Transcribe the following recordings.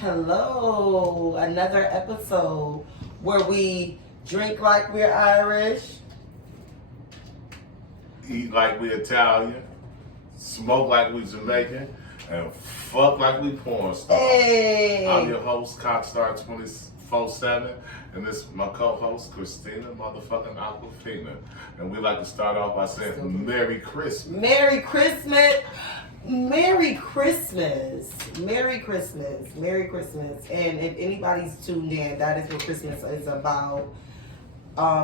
Hello, another episode where we drink like we're Irish, eat like we Italian, smoke like we Jamaican, and fuck like we porn stars. Hey. I'm your host, Cockstar 24/7, and this is my co-host, Christina motherfucking Aquafina. And we like to start off by saying Merry Christmas. Merry Christmas. Merry Christmas. Merry Christmas. Merry Christmas. And if anybody's tuned in, that is what Christmas is about.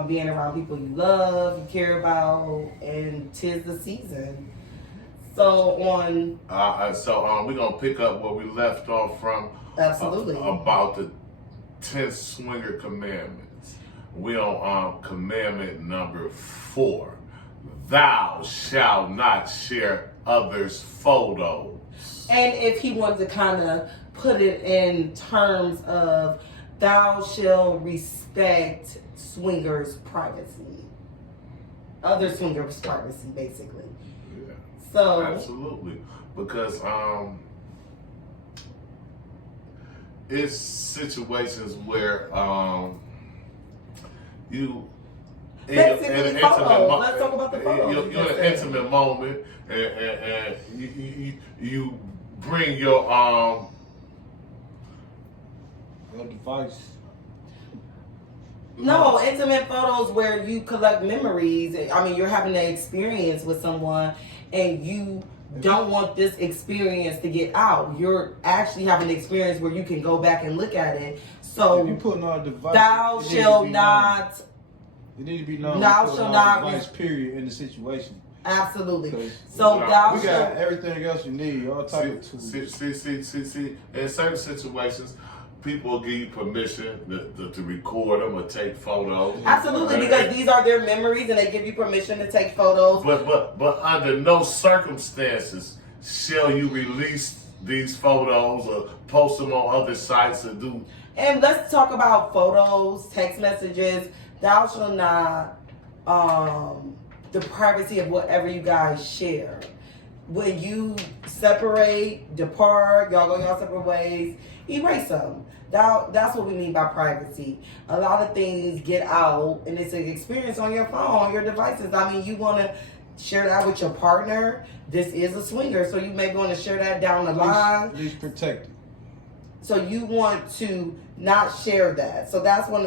Being around people you love, you care about, and 'tis the season. So we're gonna pick up where we left off from. Absolutely. About the 10 swinger commandments. We on commandment number 4. Thou shalt not share others' photos. And if he wanted to kind of put it in terms of thou shalt respect swingers' privacy. Other swingers' privacy, basically. Yeah. So absolutely. Because it's situations where you basically photos. Let's talk about the photos. You're in an intimate moment, and you bring your device. No, intimate photos where you collect memories. I mean, you're having an experience with someone, and you don't want this experience to get out. You're actually having an experience where you can go back and look at it. So if you putting on a device, thou shalt not. It need to be known. Thou shalt not. Device, period, in the situation. Absolutely. So thou we got everything else you need. All type of tools. See. In certain situations, people will give you permission to record them or take photos. Absolutely, because these are their memories, and they give you permission to take photos. But under no circumstances shall you release these photos or post them on other sites or do. And let's talk about photos, text messages. Thou shalt not the privacy of whatever you guys share. When you separate, depart, y'all go y'all separate ways, erase them. That's what we mean by privacy. A lot of things get out, and it's an experience on your phone, on your devices. I mean, you want to share that with your partner. This is a swinger, so you may want to share that down the line. At least protected. So you want to not share that. So that's why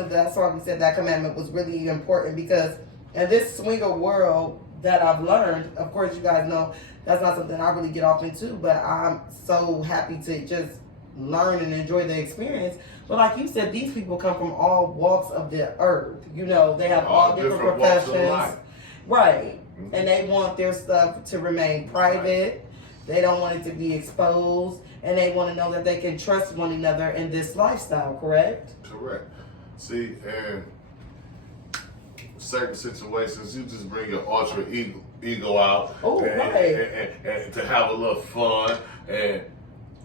we said that commandment was really important, because in this swinger world that I've learned, of course you guys know that's not something I really get off into, but I'm so happy to just learn and enjoy the experience. But like you said, these people come from all walks of the earth. You know, they have all different professions. Right. Mm-hmm. And they want their stuff to remain private. They don't want it to be exposed. And they want to know that they can trust one another in this lifestyle, correct? Correct. See, and certain situations, you just bring your alter ego out and to have a little fun, and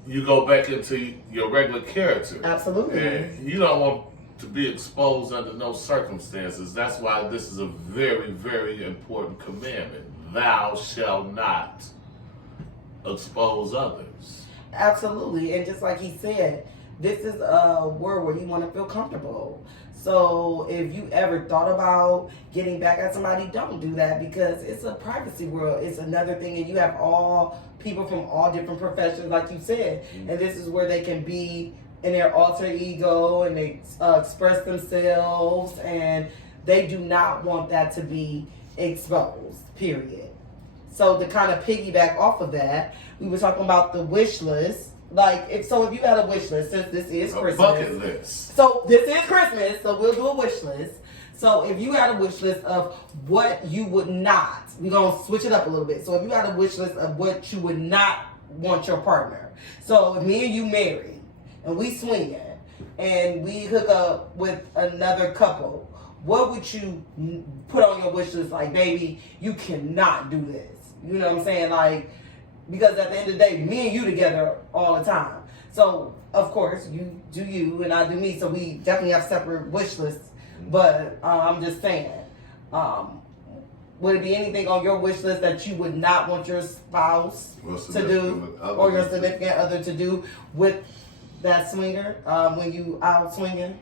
you go back into your regular character. Absolutely. And you don't want to be exposed under no circumstances. That's why this is a very, very important commandment. Thou shalt not expose others. Absolutely. And just like he said, this is a word where you want to feel comfortable. So if you ever thought about getting back at somebody, don't do that, because it's a privacy world. It's another thing, and you have all people from all different professions, like you said. Mm-hmm. And this is where they can be in their alter ego, and they express themselves, and they do not want that to be exposed, period. So to kind of piggyback off of that, we were talking about the wish list. Like, if you had a wish list, since this is Christmas. Bucket list. So this is Christmas, so we'll do a wish list. So if you had a wish list of what you would not, we're going to switch it up a little bit. So if you had a wish list of what you would not want your partner. So if me and you married, and we swinging, and we hook up with another couple, what would you put on your wish list? Like, baby, you cannot do this. You know what I'm saying? Like, because at the end of the day, me and you together all the time. So, of course, you do you and I do me. So we definitely have separate wish lists. But I'm just saying, would it be anything on your wish list that you would not want your spouse to do or your significant other to do with that swinger when you out swinging?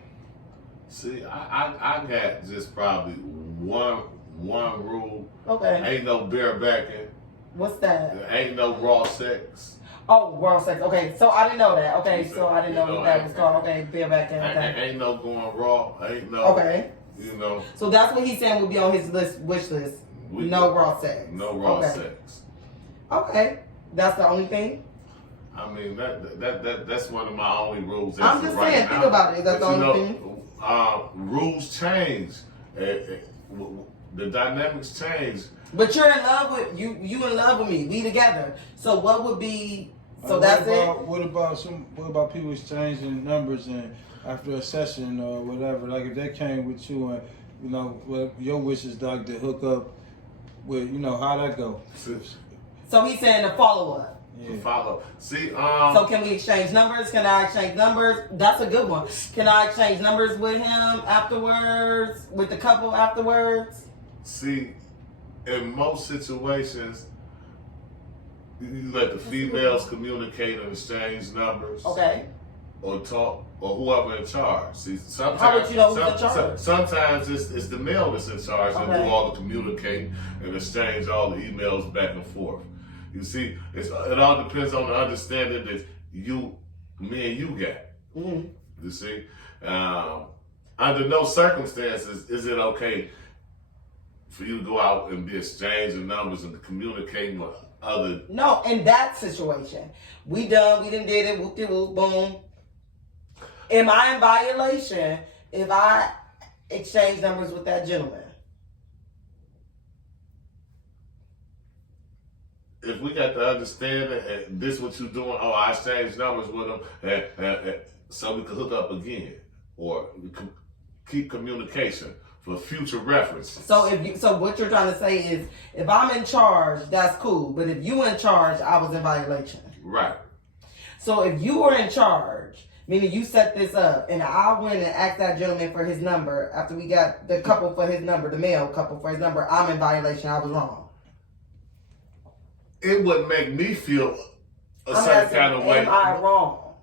See, I got just probably one rule. Okay. Ain't no barebacking. What's that? Ain't no raw sex. Oh, raw sex. Okay, so I didn't know that. Okay, so I didn't know You know, what that was called. Okay, barebacking. Okay. Ain't no going raw. Ain't no. Okay. You know. So that's what he's saying would be on his wish list. No raw sex. No raw sex. Okay, that's the only thing. I mean that's one of my only rules. I'm just saying, now. think about it. Is that the only thing? Rules change. The dynamics change. But you're in love with you. You in love with me. We together. So what would be? So that's it. What about people exchanging numbers and after a session or whatever? Like if they came with you and what your wish is, Doc, to hook up with, how that go? So he's saying the follow up. Yeah. Follow. See, So can we exchange numbers? Can I exchange numbers? That's a good one. Can I exchange numbers with him afterwards? With the couple afterwards? See, in most situations, you let the females communicate and exchange numbers. Okay. Or talk, or whoever in charge. See, sometimes How would you know who's in charge? Sometimes it's the male that's in charge and Okay. do all the communicating and exchange all the emails back and forth. You see, it all depends on the understanding that me and you got. Mm-hmm. You see, under no circumstances is it okay for you to go out and be exchanging numbers and communicating with other. No, in that situation, we done did it, whoop de whoop, boom. Am I in violation if I exchange numbers with that gentleman? If we got the understanding and this what you doing, I exchange numbers with them and so we can hook up again or we can keep communication for future reference. So what you're trying to say is if I'm in charge, that's cool. But if you in charge, I was in violation. Right. So if you were in charge, meaning you set this up, and I went and asked that gentleman for his number after we got the couple for his number, the male couple for his number, I'm in violation. I was wrong. It wouldn't make me feel a certain kind of way. Am I wrong?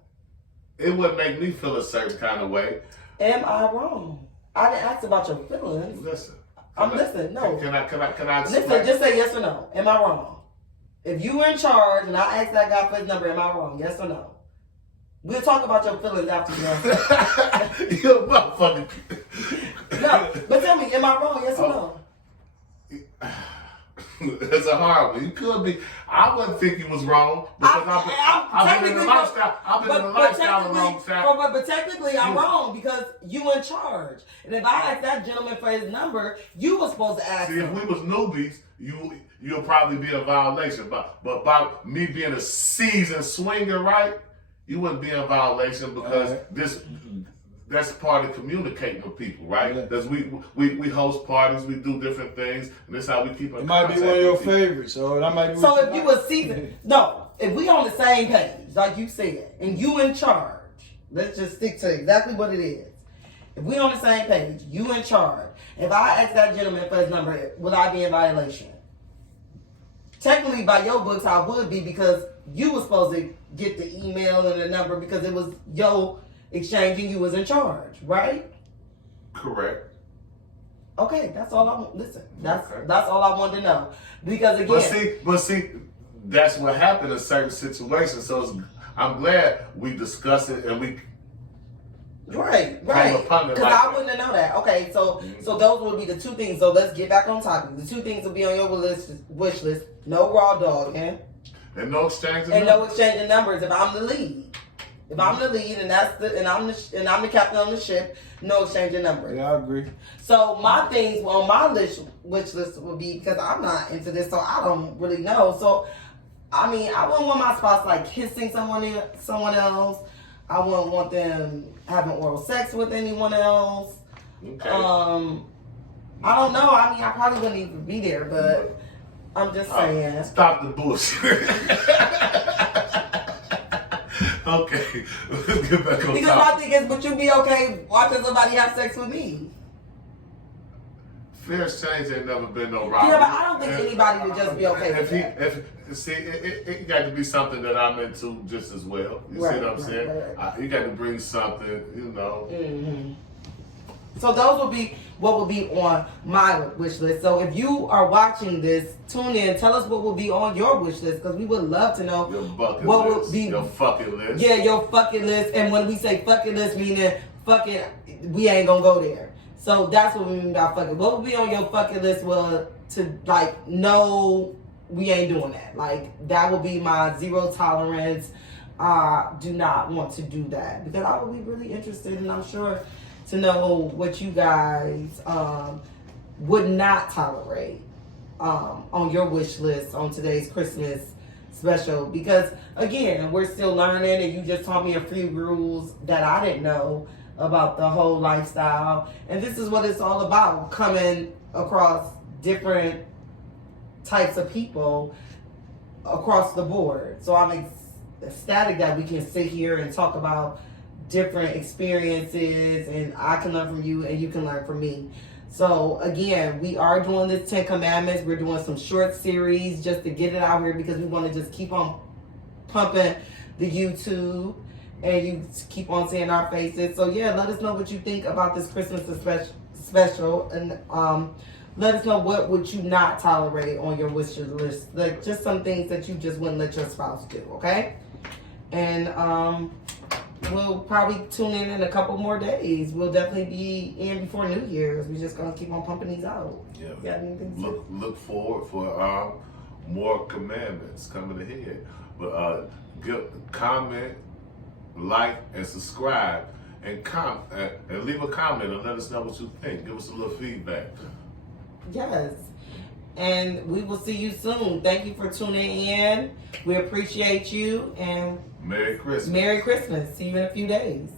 It wouldn't make me feel a certain kind of way. Am I wrong? I didn't ask about your feelings. Listen. I'm listening. No. Can I explain? Listen, just say yes or no. Am I wrong? If you were in charge and I asked that guy for his number, am I wrong? Yes or no? We'll talk about your feelings after you answer. You're a motherfucker. No, but tell me, am I wrong? Yes or no? It's a hard one. You could be. I wouldn't think you was wrong because I've been in the lifestyle. I've been in the lifestyle a long time. But technically, I'm wrong because you in charge. And if I asked that gentleman for his number, you were supposed to ask See, him. if we was newbies, you'll probably be in violation. But by me being a seasoned swinger, right? You wouldn't be in violation because that's part of communicating with people, right? Because we host parties, we do different things, and that's how we keep in It might be one of your favorites, so that might be. So if you were seasoned, no, if we on the same page, like you said, and you in charge, let's just stick to exactly what it is. If we on the same page, you in charge. If I ask that gentleman for his number, would I be in violation? Technically, by your books, I would be because you were supposed to get the email and the number because it was your exchange and you was in charge, right? Correct. Okay, that's all I want. Listen, that's all I wanted to know. Because again, but see, that's what happened in certain situations. So I'm glad we discussed it and we. Right. Because I wouldn't have known that. Okay, so those would be the two things. So let's get back on topic. The two things will be on your wish list: no raw dogging, and no exchanging, and no exchanging numbers. If I'm the lead, and I'm the captain on the ship, no exchanging numbers. Yeah, I agree. So my things on my wish list would be because I'm not into this, so I don't really know. So I mean, I wouldn't want my spouse like kissing someone else. I wouldn't want them having oral sex with anyone else. Okay. I don't know. I mean, I probably wouldn't even be there, but I'm just saying. Stop the bullshit. Okay, let's get back on because topic. my thing is, would you be okay watching somebody have sex with me? fair exchange ain't never been no robbery. Yeah, but I don't think anybody would just be okay with that. It got to be something that I'm into just as well. You see what I'm saying? Right. You got to bring something, you know. Mm-hmm. So those will be what will be on my wish list. So if you are watching this, tune in. Tell us what will be on your wish list, because we would love to know Your bucket what list. would be your fucking list. Yeah, your fucking list. And when we say fucking list, meaning fucking, we ain't gonna go there. So that's what we mean by fucking. What would be on your fucking list? Well, to like, no, we ain't doing that. Like, that would be my zero tolerance. Do not want to do that, because I would be really interested, and I'm sure, to know what you guys would not tolerate on your wish list on today's Christmas special. Because again, we're still learning, and you just taught me a few rules that I didn't know about the whole lifestyle. And this is what it's all about, coming across different types of people across the board. So I'm ecstatic that we can sit here and talk about different experiences, and I can learn from you and you can learn from me. So again, we are doing this 10 Commandments. We're doing some short series just to get it out here, because we want to just keep on pumping the YouTube, and you keep on seeing our faces. So yeah, let us know what you think about this Christmas special, and let us know what would you not tolerate on your wish list. Like, just some things that you just wouldn't let your spouse do, okay? And we'll probably tune in a couple more days. We'll definitely be in before New Year's. We're just gonna keep on pumping these out. Yeah. You got anything to say? Look forward for more commandments coming ahead. But comment, like, and subscribe, and leave a comment and let us know what you think. Give us a little feedback. Yes. And we will see you soon. Thank you for tuning in. We appreciate you, and Merry Christmas. Merry Christmas. See you in a few days.